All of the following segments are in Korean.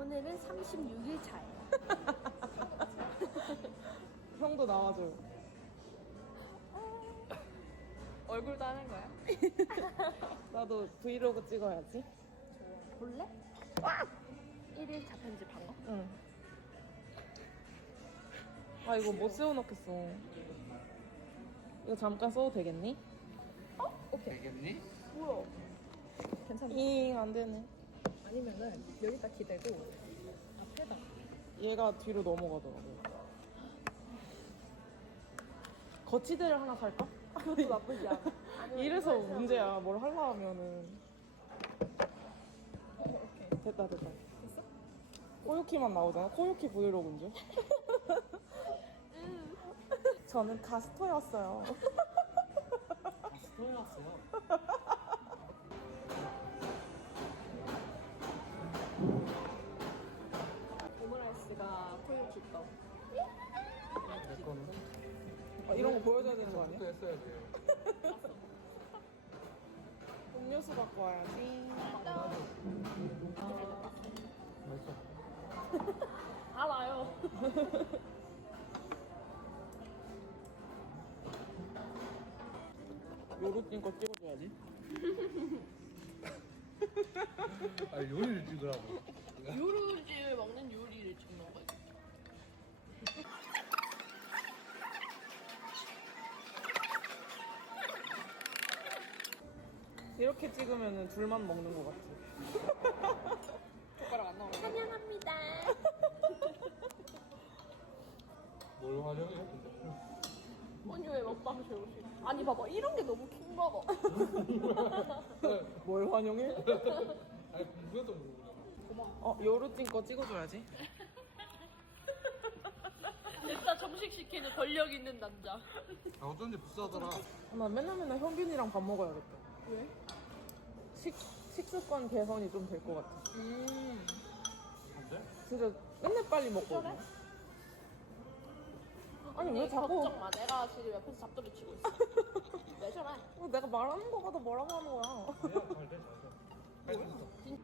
오늘은 36일 차예요. 형도 나와줘요. 얼굴도 하는 거야? 나도 브이로그 찍어야지. 볼래? 1일 차 편집한 거? 응. 아 이거 못 세워놓겠어. 이거 잠깐 써도 되겠니? 되겠니? 뭐야? 괜찮아. 잉, 안 되네. 아니면은 여기다 기대고 앞에다. 얘가 뒤로 넘어가더라고. 거치대를 하나 살까? 그것도 나쁘지 않아. 이래서 문제야. 뭘 하려 하면은. 됐다, 됐다. 됐어? 코요키만 나오잖아. 코요키 브이로그인 줄. 저는 가스토였어요. 아, 스토리 왔어요. 아, 이런 거 보여줘야 되는 거 아니야? 또 했어야 돼요. 음료수 갖고 와야지. 맛있어. 알아요. 요루틴 거 찍어줘야지. 아 요리를 찍으라고. 요리를 먹는 요 이렇게 찍으면 둘만 먹는 거 같지. 젓가락 안 나오네. 환영합니다. 뭘 활용해? 근데. 언니 왜 먹방 싫어? 아니 봐봐 이런 게 너무 킹 봐봐. 뭘 환영해? 아니 궁금해서 물어보냐. 어, 요루틴 거 찍어줘야지. 진짜 정식시키는 권력 있는 남자. 아 어쩐지 비싸더라. 나 맨날 맨날 현빈이랑 밥 먹어야겠다. 왜? 식, 식습관 개선이 좀 될 것 같아. 음. 근데? 진짜 맨날 빨리 먹거든. 아니, 왜 자꾸. 걱정 마. 내가 지금 옆에서 잡돌이 치고 있어. 왜 저래? 어, 내가 말하는 거가 더 뭐라고 하는 거야. 내가 잘돼 잘돼. 할수 있어.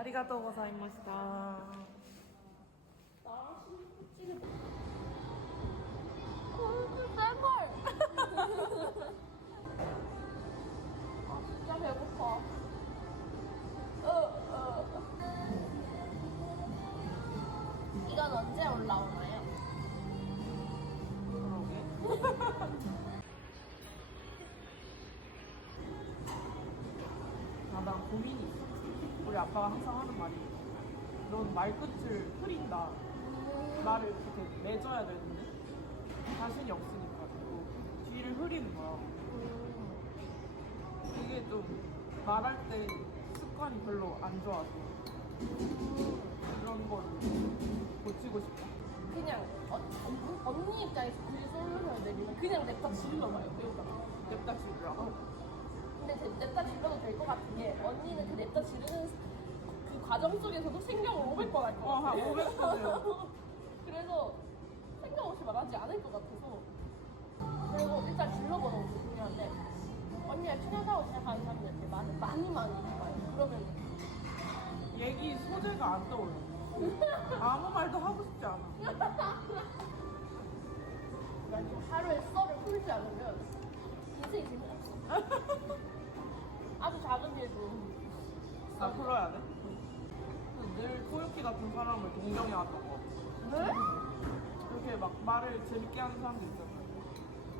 아리가또 고사이마시다. 나랑 신부 찍을 얼굴 쌀걸 아 진짜 배고파 어, 어. 이건 언제 올라오나요? 그러게. 아, 있어. 우리 아빠가 항상 하는 말이, 넌 말끝을 흐린다. 말을 이렇게 맺어야 되는데, 자신이 없으니까. 또 뒤를 흐리는 거야. 이게 좀, 말할 때 습관이 별로 안 좋아서. 그런 거를 고치고 싶다. 그냥 어, 언- 언니 입장에서 그 솔루션을 내리면 그냥 냅다 질러봐요 그러니까 냅다 지우라고. 근데 제 냅다 질러도 될 것 같은 게 언니는 그 냅다 지르는 그 과정 속에서도 생각을 500번 할것 어, 같아 한 500번 해요. 그래서 생각 없이 말하지 않을 것 같아서 그리고 일단 질러보는 것도 중요한데 언니가 친하다고 생각하는 사람들한테 많이 많이 많이 해봐요 그러면 얘기 소재가 안 떠올라. 아무 말도 하고 싶지 않아. 만약 하루에 썰을 풀지 않으면 인생이 재미없어 아주 작은 일도 나 풀어야 돼? 늘 토요키 같은 사람을 동경해 왔던 것 같아. 왜? 이렇게 막 말을 재밌게 하는 사람도 있잖아.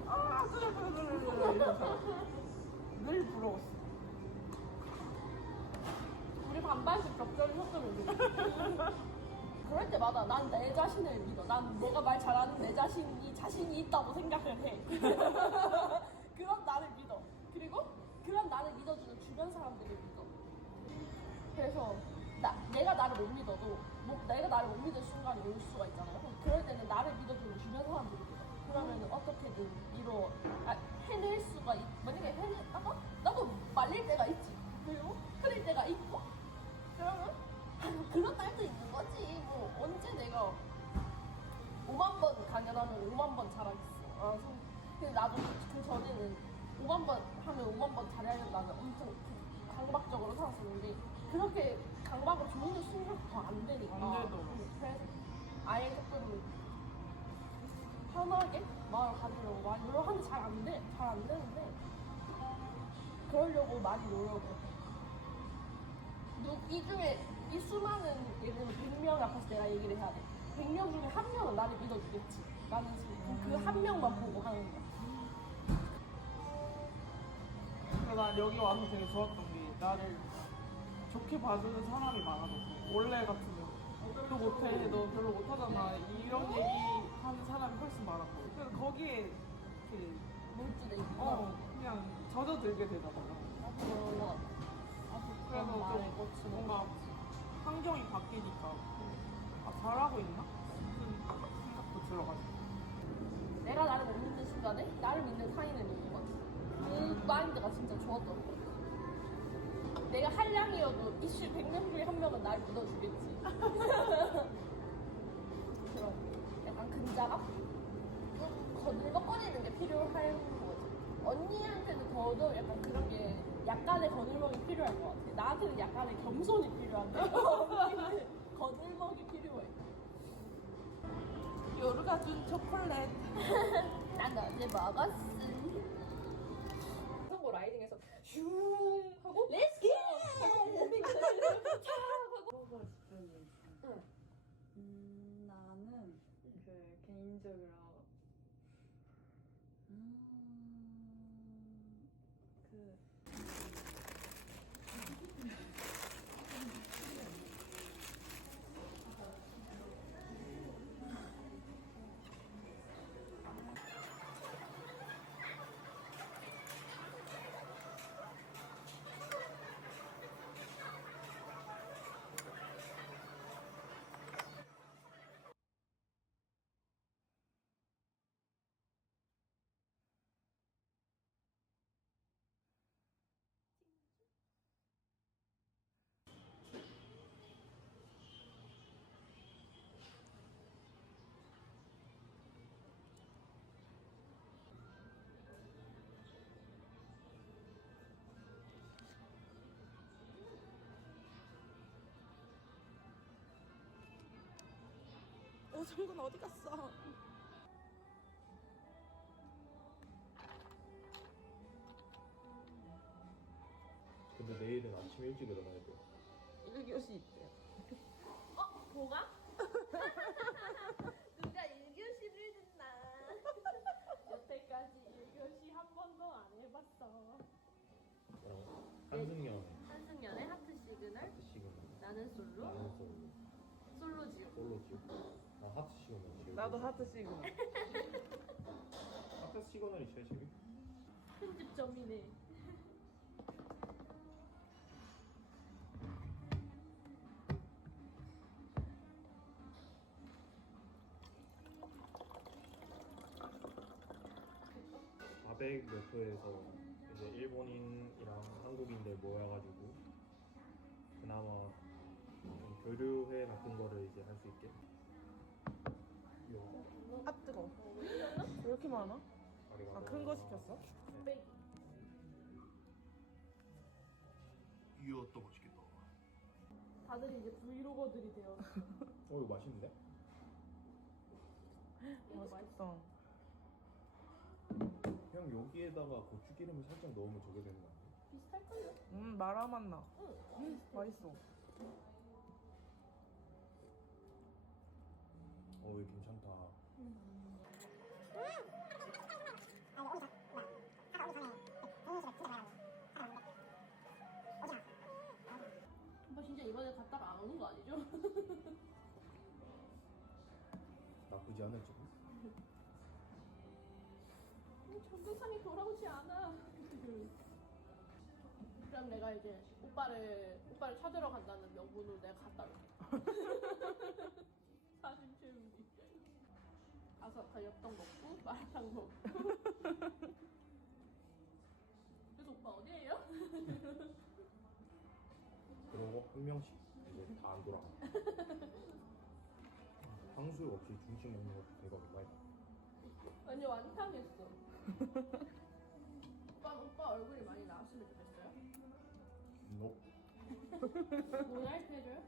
아, 그래, 그래, 그래, 그래. 이런 사람. 늘 부러웠어. 우리 반반씩 적절히 섞으면 그럴 때마다 난 내 자신을 믿어. 난 내가 말 잘하는 내 자신이 자신이 있다고 생각을 해. 그런 나를 믿어. 그리고 그런 나를 믿어주는 주변 사람들을 믿어. 그래서 나, 내가 나를 못 믿어도 뭐, 내가 나를 못 믿을 순간이 올 수가 있잖아요. 그럴 때는 나를 믿어주는 주변 사람들을 믿어. 그러면 어떻게든 이뤄 아, 해낼 수가 있, 만약에 해냈다가 나도 말릴 때가 있지. 그리고 흐릴 때가 있고 그러면 아, 그런 날도 있는 거지. 뭐 언제 내가 5만 번 강연하면 5만 번 잘하겠어. 아, 성- 근데 나도 그 전에는 5만 번 하면 5만 번 나는 엄청 그 강박적으로 살았었는데 그렇게 조이는 순간 더안 되니까. 안 되더라고. 응, 그래서 아예 조금 편하게 마음을 가지려고 많이 노력하는데 잘 안 돼. 잘 안 되는데 그러려고 많이 노력을 해. 누- 이 중에 이 수많은 예를 들면 100명 앞에서 내가 얘기를 해야 돼. 100명 중에 한 명은 나를 믿어주겠지. 나는 지금 그 한 명만 보고 하는 거야. 난 여기 와서 되게 좋았던 게 나를 좋게 봐주는 사람이 많아졌어. 원래 같으면 너 못해, 너 별로 못하잖아. 이런 얘기 하는 사람이 훨씬 많았고. 그래서 거기에 이렇게 물질에. 어, 그냥 젖어들게 되더라고. 같아. 아주 그래서 말을 좀 고치는 뭔가 환경이 바뀌니까 아, 잘하고 있나? 무슨 생각도 들어가지고. 내가 나를 못 믿는 순간에 나를 믿는 타인을 믿는 거지. 그 마인드가 진짜 좋았던 거 같아. 내가 한량이어도 이슈 100명 중에 한 명은 날 믿어주겠지. 그런 약간 근자감? 좀 거들먹거리는 게 필요할 거지. 언니한테는 더더욱 약간 그런 게 약간의 거들먹이 필요할 것 같아. 나한테는 약간의 겸손이 필요한데 언니는 거들먹이 필요해. 요르가 준 초콜릿. 난 어제 먹었어. 성고 라이딩에서 슝 하고 렛츠 기! 하고 오밍 차 하고 응. 음, 나는 그 개인 적으로 오정근 어디 갔어? 근데 내일은 아침 일찍 일어나야 돼 1교시 있대요. 어? 뭐가 1교시를 듣나? 여태까지 1교시 한 번도 안 해봤어. 뭐라고? 한승연 한승연의 하트 시그널, 하트 시그널 나는 솔로, 나는 솔로 솔로지요. 솔로 지우 나 하트 시그널 지우 나도 하트 시그널. 하트 시그널이 제일 재밌 편집점이네. 사0몇 호에서 이제 일본인이랑 한국인들 모여가지고 그나마 좀 교류회 같은 거를 이제 할 수 있게 이거 아 뜨거. 왜 이렇게 많아? 아 큰 거 시켰어? 이거 또 맛있겠다 다들 이제 브이로거들이 되어. 어 이거 맛있는데? 맛있겠다. 형 여기에다가 고추기름을 살짝 넣으면 저게 되는 거 아니야? 비슷할걸요? 음 마라 맛 나. 응. 음 맛있어. 어 이거 괜 이번에 갔다가 안 오는 거 아니죠? 나쁘지 않을 줄 전도상이 돌아오지 않아. 그럼 내가 이제 오빠를 오빠를 찾으러 간다는 명분으로 내가 갔다 올게. 사진 채우기. 가서 다 엽떡 먹고 마라탕 먹고. 그래서 오빠 어디에요? 그러고 한 명씩 이제 다 안 돌아 탕수육 없이 중식 먹는 것도 대박이다 아니 완탕했어. 오빠 오빠 얼굴이 많이 나왔으면 좋겠어요. 너 모자이크 해줘요?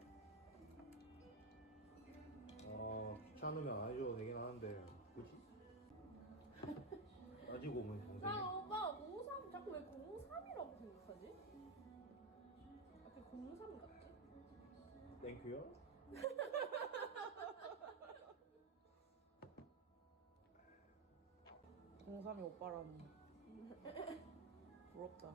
아 귀찮으면 안 해줘도 되긴 하는데 그지? 따지고 보면 동생이 나 오빠 03 자꾸 왜 03이라고 생각하지? 앞에 03 같지? 땡큐요? 공삼이 오빠라니. 부럽다.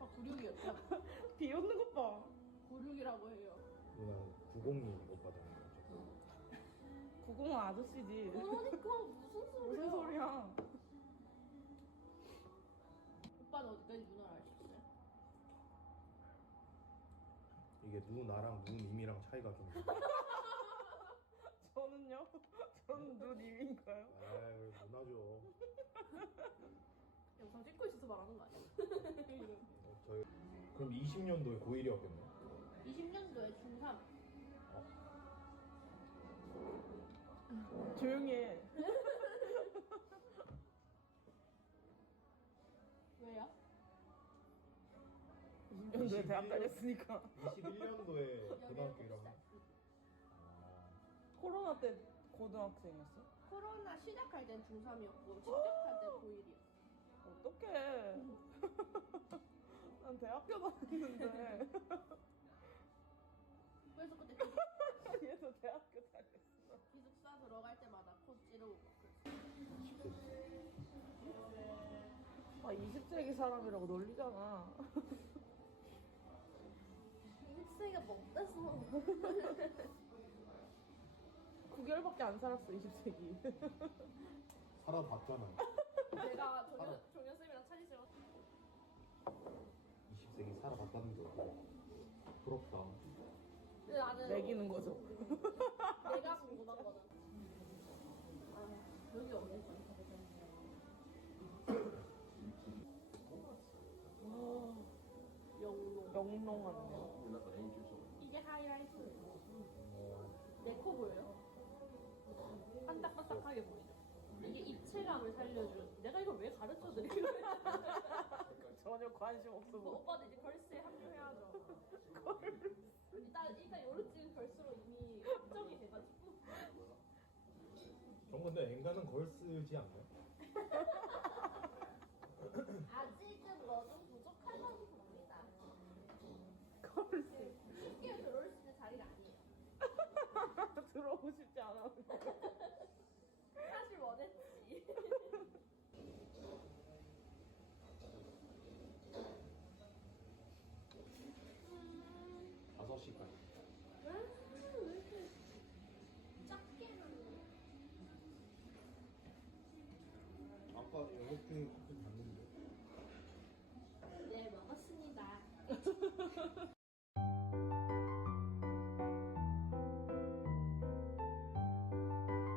오빠 96이었죠? 비웃는 것 봐. 96이라고 해요. 누나는 90님 오빠 되는 거죠 구공은 아저씨지. 그러니까 무슨 소리야? 무슨 소리야? 오빠는 어디까지 누나를 알수 있어요? 이게 누 나랑 누 님이랑 차이가 좀 저는요? 저는 누님인가요? 아유 누나죠 영상 찍고 있어서 말하는 거 아니야? 어, 저희 그럼 20년도에 고1이었겠네 20년도에 중3 조용히 해. 20년도에 대학 다녔으니까. 21년도에 고등학교 여기랑 1학년 비슷해. 아, 코로나 때 고등학생이었어? 코로나 시작할 땐 중3이었고 직접할 땐 고1이었어 어떡해. 난 대학교 다녔는데. 그래서 그때 기숙- 얘도 대학교 다녔어. 기숙사 들어갈 때마다 코 찌르고 막 그랬어 10대 아, 20세기 사람이라고 놀리잖아. 20세가 먹겠어. 9개월밖에 안 살았어, 20세기. 살아봤잖아. 내가 종현, 종현 쌤이랑 차지 쌤 20세기 살아봤다는 게 어때? 부럽다. 근데 나는 매기는 거죠. 내가 궁금한 거는 아 여기 없네 영롱. 영롱하 커 보여요. 반딱반딱하게 보이죠. 이게 입체감을 살려준. 내가 이걸 왜 가르쳐 드리는 거야? 전혀 관심 없어 뭐, 오빠도 이제 걸스에 합류해야죠. 일단 일단 요르찌는 걸스로 이미 확정이 돼가지고. 그런 건데 앵간은 걸스지 않나? 아까 커피 봤는데